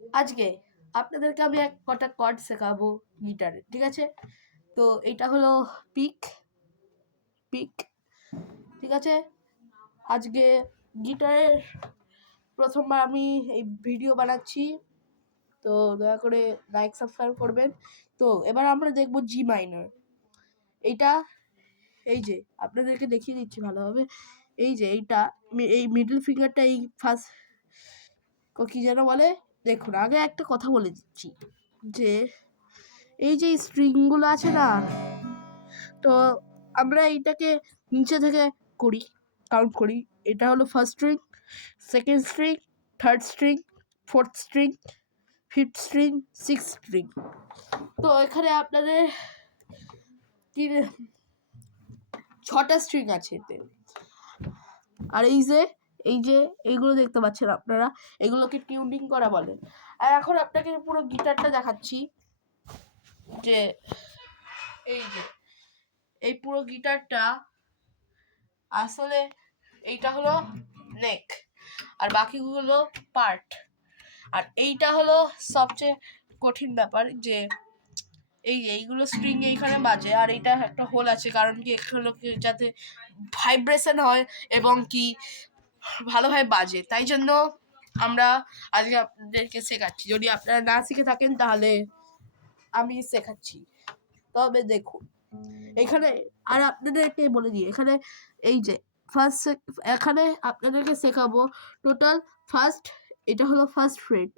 আজকে আপনাদেরকে আমি এক কটা কর্ড শেখাবো গিটারে, ঠিক আছে? তো এটা হলো পিক পিক, ঠিক আছে? আজকে গিটারের প্রথমবার আমি এই ভিডিও বানাচ্ছি, তো দয়া করে লাইক সাবস্ক্রাইব করবেন। তো এবার আমরা দেখব জি মাইনর। এইটা এই যে আপনাদেরকে দেখিয়ে দিচ্ছি ভালোভাবে। এই যে এইটা, এই মিডল ফিঙ্গারটা, এই ফার্স্ট কি যেন বলে, দেখুন আগে একটা কথা বলে দিচ্ছি যে এই যে স্ট্রিংগুলো আছে না, তো আমরা এইটাকে নিচে থেকে করি, কাউন্ট করি। এটা হলো first string, second string, third string, fourth string, fifth string, six string. তো এখানে আপনাদের কি 6টা স্ট্রিং আছে এতে। আর এই যে এইগুলো দেখতে পাচ্ছেন আপনারা, এগুলোকে টিউনিং করা বলে। আর এখন আপনাকে পুরো গিটারটা দেখাচ্ছি যে এই যে এই পুরো গিটারটা আসলে এইটা হলো নেক আর বাকিগুলো পার্ট। আর এইটা হলো সবচেয়ে কঠিন ব্যাপার, যে এইগুলো স্ট্রিং এইখানে বাজে, আর এইটা একটা হোল আছে, কারণ কি এগুলো যাতে ভাইব্রেশন হয় এবং কি ভালোভাবে বাজে, তাই জন্য আমরা আজকে আপনাদেরকে শেখাচ্ছি। যদি আপনারা না শিখে থাকেন তাহলে আমি শেখাচ্ছি। তবে দেখুন এখানে, আর আপনাদেরকে বলে দিই, এখানে এই যে ফার্স্ট, এখানে আপনাদেরকে শেখাবো টোটাল ফার্স্ট, এটা হলো ফার্স্ট ফ্রেট,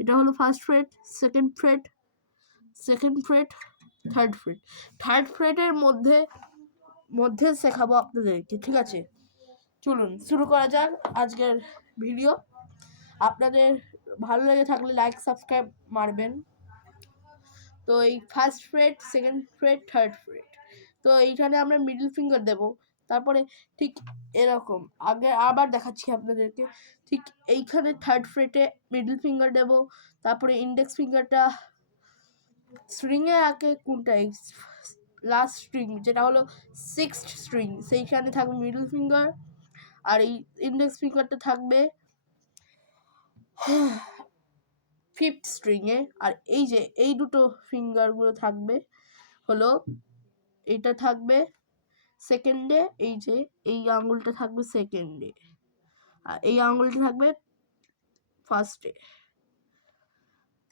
এটা হলো first fret, second fret, third fret, third ফ্রেটের মধ্যে শেখাবো আপনাদেরকে, ঠিক আছে? চলুন শুরু করা যাক আজকের ভিডিও। আপনাদের ভালো লেগে থাকলে লাইক সাবস্ক্রাইব মারবেন। তো এই first fret, second fret, third freight, তো এইখানে আমরা মিডল ফিঙ্গার দেব। তারপরে ঠিক এরকম আগে আবার দেখাচ্ছি আপনাদেরকে, ঠিক এইখানে থার্ড ফ্রেটে মিডল ফিঙ্গার দেব। তারপরে ইন্ডেক্স ফিঙ্গারটা স্ট্রিংয়ে আগে কোনটা, লাস্ট স্ট্রিং যেটা হলো সিক্সথ স্ট্রিং, সেইখানে থাকবে মিডল ফিঙ্গার। আর এই ইন্ডেক্স ফিঙ্গারটা থাকবে ফিফথ স্ট্রিংয়ে। আর এই যে এই দুটো ফিঙ্গারগুলো থাকবে হলো, এইটা থাকবে সেকেন্ডে, এই যে এই আঙুলটা থাকবে সেকেন্ডে, আর এই আঙুলটা থাকবে ফার্স্টে।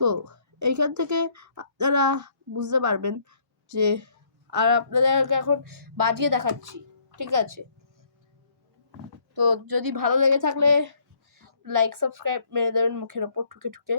তো এইখান থেকে আপনারা বুঝতে পারবেন যে, আর আপনাদেরকে এখন বাজিয়ে দেখাচ্ছি, ঠিক আছে? তো যদি ভালো লেগে থাকলে লাইক সাবস্ক্রাইব মেরে দেবেন মুখের ওপর ঠুকে ঠুকে।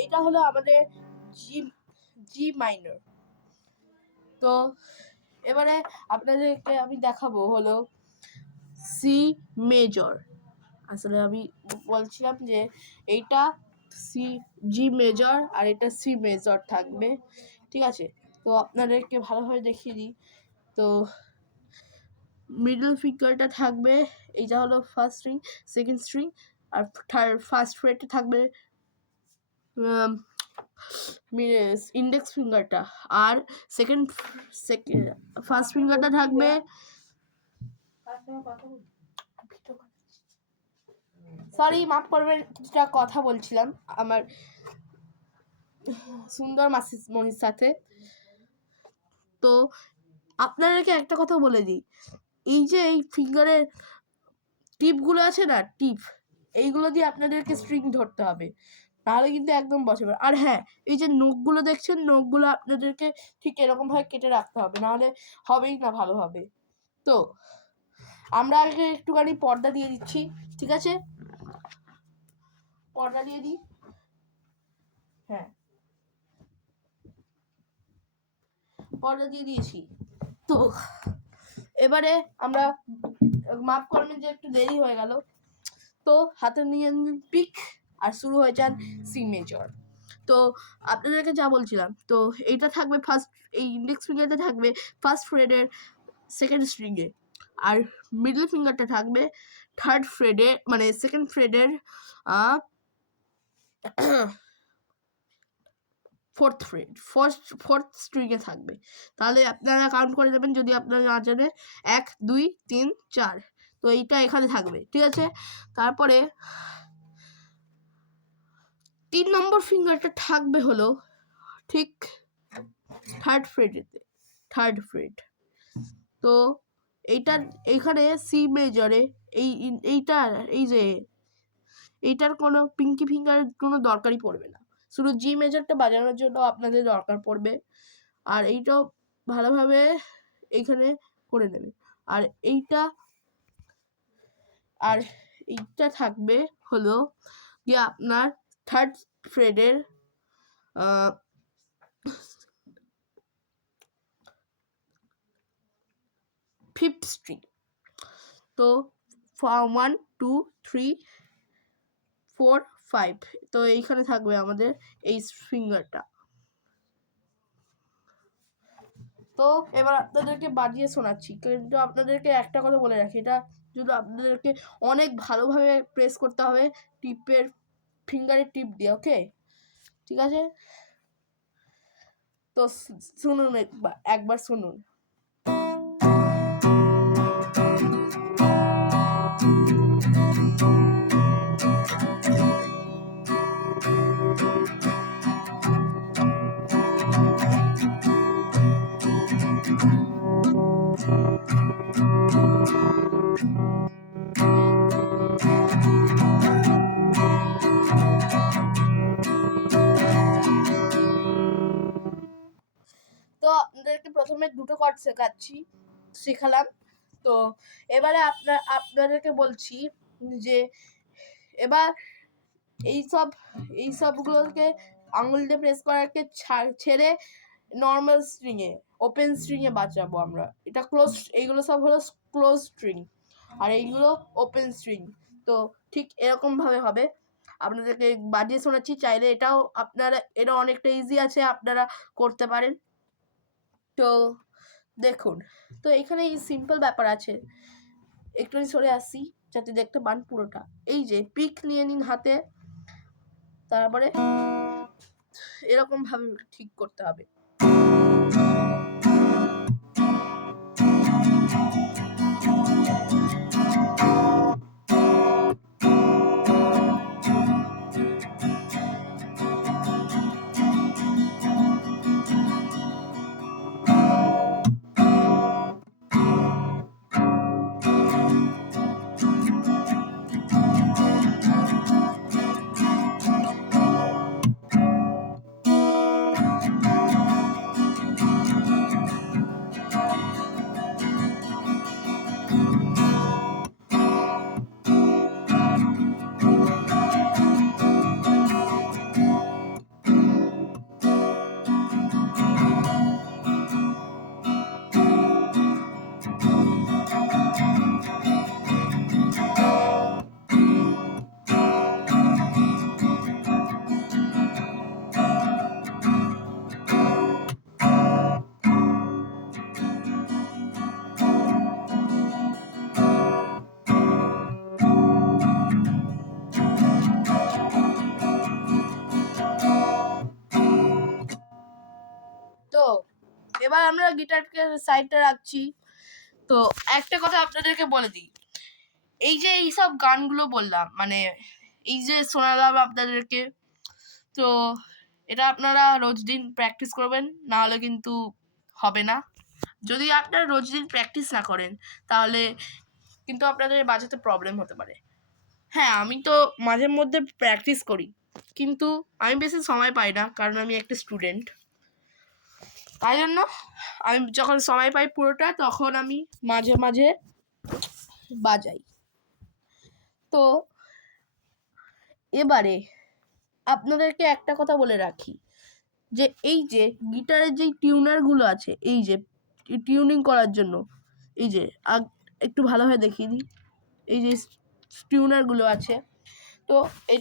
এইটা হলো আমাদের জি মাইনর। তো এবারে আপনাদেরকে আমি দেখাবো হলো সি মেজর। আসলে আমি বলছিলাম যে এইটা জি মেজর আর এটা সি মেজর থাকবে, ঠিক আছে? তো আপনাদেরকে ভালোভাবে দেখিয়ে দিই। তো মিডল ফিঙ্গারটা থাকবে, এইটা হলো ফার্স্ট স্ট্রিং, সেকেন্ড স্ট্রিং, আর ফার্স্ট ফ্রেটে থাকবে ইন্ডেক্স ফিঙ্গারটা, আর সেকেন্ড ফার্স্ট ফিঙ্গারটা থাকবে, সরি মাফ করবেন, কিছুটা কথা বলছিলাম আমার সুন্দর মনির সাথে। তো আপনাদেরকে একটা কথা বলে দিই, এই যে এই ফিঙ্গারের টিপগুলো আছে না, টিপ, এইগুলো দিয়ে আপনাদেরকে স্ট্রিং ধরতে হবে, তাহলে কিন্তু একদম বসাবে। আর হ্যাঁ, এই যে নখগুলো দেখছেন, নখগুলো আপনাদেরকে ঠিক এরকমভাবে কেটে রাখতে হবে, নাহলে হবেই না ভালোভাবে। তো আমরা আগে একটুখানি পর্দা দিয়ে দিচ্ছি, ঠিক আছে? পর্দা দিয়ে দিই, হ্যাঁ পর্দা দিয়ে দিয়েছি। তো এবারে আমরা, মাফ করবেন যে একটু দেরি হয়ে গেল, তো হাতে নিয়ে নিন পিক আর শুরু হয়ে যান সি মেজর। তো আপনাদেরকে যা বলছিলাম, তো এইটা থাকবে ফার্স্ট, এই ইন্ডেক্স ফিঙ্গারটা থাকবে ফার্স্ট ফ্রেডের সেকেন্ড স্ট্রিংয়ে, আর মিডল ফিঙ্গারটা থাকবে থার্ড ফ্রেডে, মানে সেকেন্ড ফ্রেডের ফোর্থ স্ট্রিংয়ে থাকবে। তাহলে আপনারা কাউন্ট করে দেবেন যদি আপনারা না জানে, 1 2 3 4। তো এইটা এখানে থাকবে, ঠিক আছে। তারপরে 3 নম্বর ফিঙ্গারটা থাকবে হলো ঠিক থার্ড ফ্রেডেতে, থার্ড ফ্রেড। তো এইটার এইখানে সি মেজরে এইটার এই যে এইটার কোনো পিঙ্কি ফিঙ্গার কোনো দরকারই পড়বে না, শুধু জি মেজরটা বাজানোর জন্য আপনাদের দরকার পড়বে। আর এইটাও ভালোভাবে এইখানে করে নেবে। আর এইটা থাকবে হলো যে আপনার থার্ড ফ্রেডের ফিফথ স্ট্রিং। তো 1 2 3 4 5, তো এইখানে থাকবে আমাদের এই ফিঙ্গারটা। তো এবার আপনাদেরকে বাজিয়ে শোনাচ্ছি, কিন্তু আপনাদেরকে একটা কথা বলে রাখি, এটা যদি আপনাদেরকে অনেক ভালোভাবে প্রেস করতে হবে টিপের, ফিঙ্গারের টিপ দিয়ে, ওকে, ঠিক আছে। তো শুনুন, একবার শুনুন। তো আপনাদেরকে প্রথমে দুটো কর্ড শেখালাম। তো এবারে আপনাদেরকে বলছি যে এবার এই সবগুলোকে আঙুল দিয়ে প্রেস করাকে ছেড়ে নর্মাল স্ট্রিংয়ে, ওপেন স্ট্রিংয়ে বাজাবো আমরা। এটা ক্লোজ, এইগুলো সব হলো ক্লোজ স্ট্রিং আর এইগুলো ওপেন স্ট্রিং। তো ঠিক এরকম ভাবে হবে। আপনাদেরকে বাজিয়ে শোনাচ্ছি, চাইলে এটা অনেকটা ইজি আছে, আপনারা করতে পারেন। তো দেখুন, তো এখানে এই সিম্পল ব্যাপার আছে, একটু সরে আসি যাতে দেখতে পান পুরোটা। এই যে পিক নিয়ে নিন হাতে, তারপরে এরকম ভাবে ঠিক করতে হবে। তো এবার আমরা গিটারকে সাইডে রাখছি। তো একটা কথা আপনাদেরকে বলে দিই, এই যে এইসব গানগুলো বললাম, মানে এই যে শোনালাম আপনাদেরকে, তো এটা আপনারা রোজ দিন প্র্যাকটিস করবেন, না হলে কিন্তু হবে না। যদি আপনারা রোজ দিন প্র্যাকটিস না করেন তাহলে কিন্তু আপনাদের বাজাতে প্রবলেম হতে পারে। হ্যাঁ, আমি তো মাঝে মধ্যে প্র্যাকটিস করি, কিন্তু আমি বেশি সময় পাই না, কারণ আমি একটা স্টুডেন্ট। তাই জন্য আমি যখন সময় পাই পুরোটা, তখন আমি মাঝে মাঝে বাজাই। তো এবারে আপনাদেরকে একটা কথা বলে রাখি, যে এই যে গিটারের যেই টিউনারগুলো আছে, এই যে টিউনিং করার জন্য, এই যে একটু ভালোভাবে দেখিয়ে দিই, এই যে টিউনারগুলো আছে। তো এটা